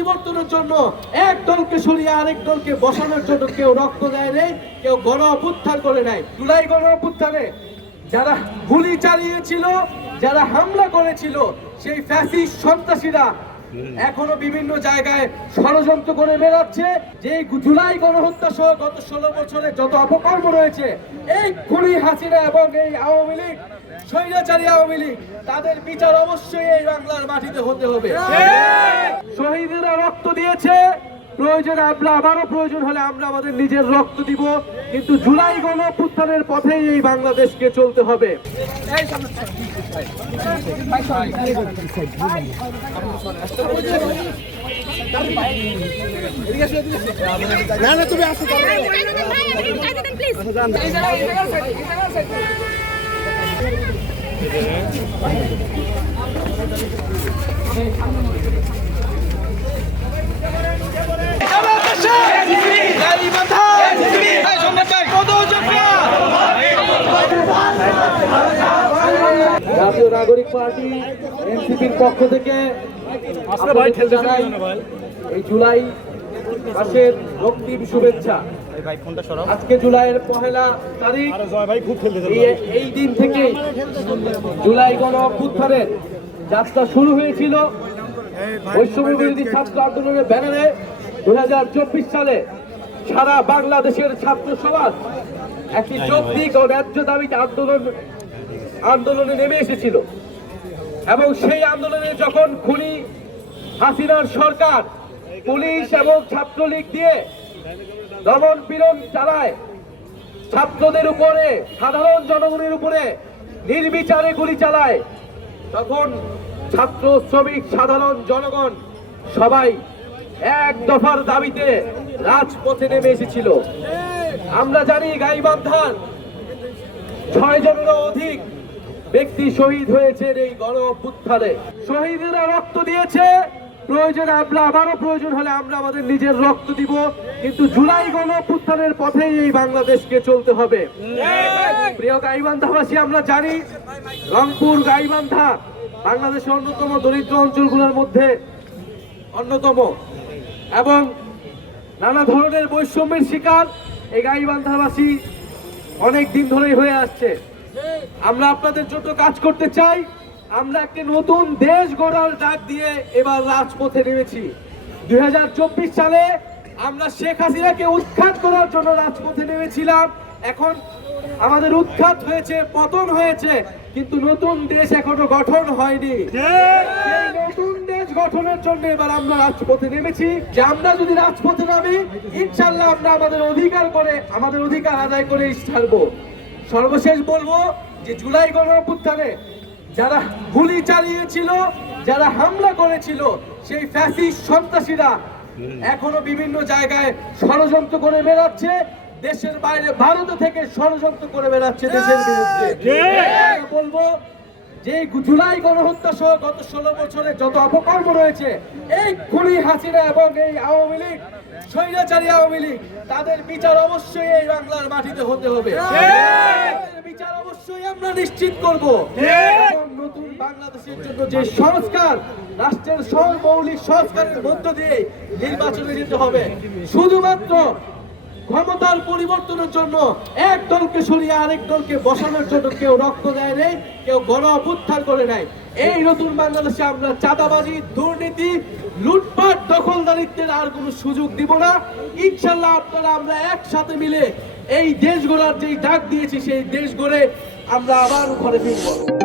পরিবর্তনের জন্য এক দলকে সরিয়ে আরেক দলকে বসানোর জন্য কেউ রক্ত দেয় নাই, কেউ গণ অভ্যুত্থান করে নাই। জুলাই গণ অভ্যুত্থানে যারা গুলি চালিয়েছিল, যারা হামলা করেছিল, সেই ফ্যাসিস্ট সন্ত্রাসীরা এখনো বিভিন্ন জায়গায় ষড়যন্ত্র করে বেড়াচ্ছে। যে জুলাই গণহত্যা সহ গত 16 বছরে যত অপকর্ম রয়েছে, এই খুনি হাসিনা এবং এই আওয়ামী লীগ, স্বৈরাচারী আওয়ামী লীগ, তাদের বিচার অবশ্যই এই বাংলার মাটিতে হতে হবে। শহীদরা রক্ত দিয়েছে, প্রয়োজনে আমরা আবারও প্রয়োজন হলে আমরা আমাদের নিজের রক্ত দিব, কিন্তু জুলাই গণঅভ্যুত্থানের পথেই এই বাংলাদেশকে চলতে হবে। না না তুমি আসো জাতীয় নাগরিক পার্টি এনসিপির পক্ষ থেকে জানাই এই জুলাই মাসের রক্তিম শুভেচ্ছা। আজকে জুলাইয়ের 1 তারিখ, এই দিন থেকে জুলাই গণ অভ্যুত্থানের যাত্রা শুরু হয়েছিল। বৈষম্য বিরোধী ছাত্র আন্দোলনের ব্যানারে 2024 সালে সারা বাংলাদেশের ছাত্র সমাজ একটি যৌক্তিক ও ন্যায্য দাবিতে আন্দোলনে নেমে এসেছিল, এবং সেই আন্দোলনে যখন খুনি হাসিনার সরকার পুলিশ এবং ছাত্রলীগ দিয়ে দমন পীড়ন চালায়, ছাত্রদের উপরে, সাধারণ জনগণের উপরে নির্বিচারে গুলি চালায়, তখন ছাত্র, শ্রমিক, সাধারণ জনগণ সবাই এক দফার দাবিতে রাজপথে নেমে এসেছিল। আমরা জানি গাইবান্ধার 6 জনেরও অধিক ব্যক্তি শহীদ হয়েছে এই গণ অভ্যুত্থানে। শহীদরা রক্ত দিয়েছে, প্রয়োজনে আমরা আবারও প্রয়োজন হলে আমরা আমাদের নিজের রক্ত দিব, কিন্তু জুলাই গণ অভ্যুত্থানের পথেই এই বাংলাদেশকে চলতে হবে। প্রিয় গাইবান্ধাবাসী, আমরা জানি রংপুর, গাইবান্ধা বাংলাদেশের অন্যতম দরিদ্র অঞ্চলগুলোর মধ্যে অন্যতম, এবং নানা ধরনের বৈষম্যের শিকার এই গাইবান্ধাবাসী অনেক দিন ধরেই হয়ে আসছে। আমরা আপনাদের জন্য কাজ করতে চাই। আমরা একটি নতুন দেশ গড়ার ডাক দিয়ে এবার রাজপথে নেমেছি। 2024 সালে আমরা শেখ হাসিনাকে উৎখাত করার জন্য রাজপথে নেমেছিলাম। এখন আমাদের উৎখাত হয়েছে, পতন হয়েছে, কিন্তু নতুন দেশ এখনো গঠন হয়নি। সেই নতুন দেশ গঠনের জন্য এবার আমরা রাজপথে নেমেছি, যে আমরা যদি রাজপথে নামি, ইনশাল্লাহ আমরা আমাদের অধিকার আদায় করে ছাড়বো। সর্বশেষ বলবো যে জুলাই গণ অভ্যুত্থানে যারা গুলি চালিয়েছিল, যারা হামলা করেছিল, সেই ফ্যাসিস্ট সন্ত্রাসীরা এখনো বিভিন্ন জায়গায় ষড়যন্ত্র করে বেড়াচ্ছে, দেশের বাইরে ভারত থেকে ষড়যন্ত্র করে বেড়াচ্ছে দেশের বিরুদ্ধে। বলবো যে জুলাই গণহত্যা সহ গত 16 বছরে যত অপকর্ম রয়েছে, এই খুনি হাসিনা এবং এই আওয়ামী লীগ, স্বৈরাচারী আওয়ামী লীগ, তাদের বিচার অবশ্যই এই বাংলার মাটিতে হতে হবে। বিচার অবশ্যই আমরা নিশ্চিত করব। নতুন বাংলাদেশের জন্য যে সংস্কার, রাষ্ট্রের মৌলিক সংস্কারের মধ্য দিয়ে নির্বাচনে যেতে হবে। শুধুমাত্র ক্ষমতার পরিবর্তনের জন্য এক দলকে সরিয়ে আরেক দলকে বসানোর জন্য কেউ রক্ত দেয় নাই, কেউ গণ অভ্যুত্থান করে নাই। এই নতুন বাংলাদেশে আমরা চাঁদাবাজি, দুর্নীতি, লুটপাট, দখলদারিত্বের আর কোনো সুযোগ দিব না। ইনশাল্লাহ আপনারা আমরা একসাথে মিলে এই দেশ গড়ার যেই ডাক দিয়েছি, সেই দেশ গড়ে আমরা আবার ঘরে ফিরব।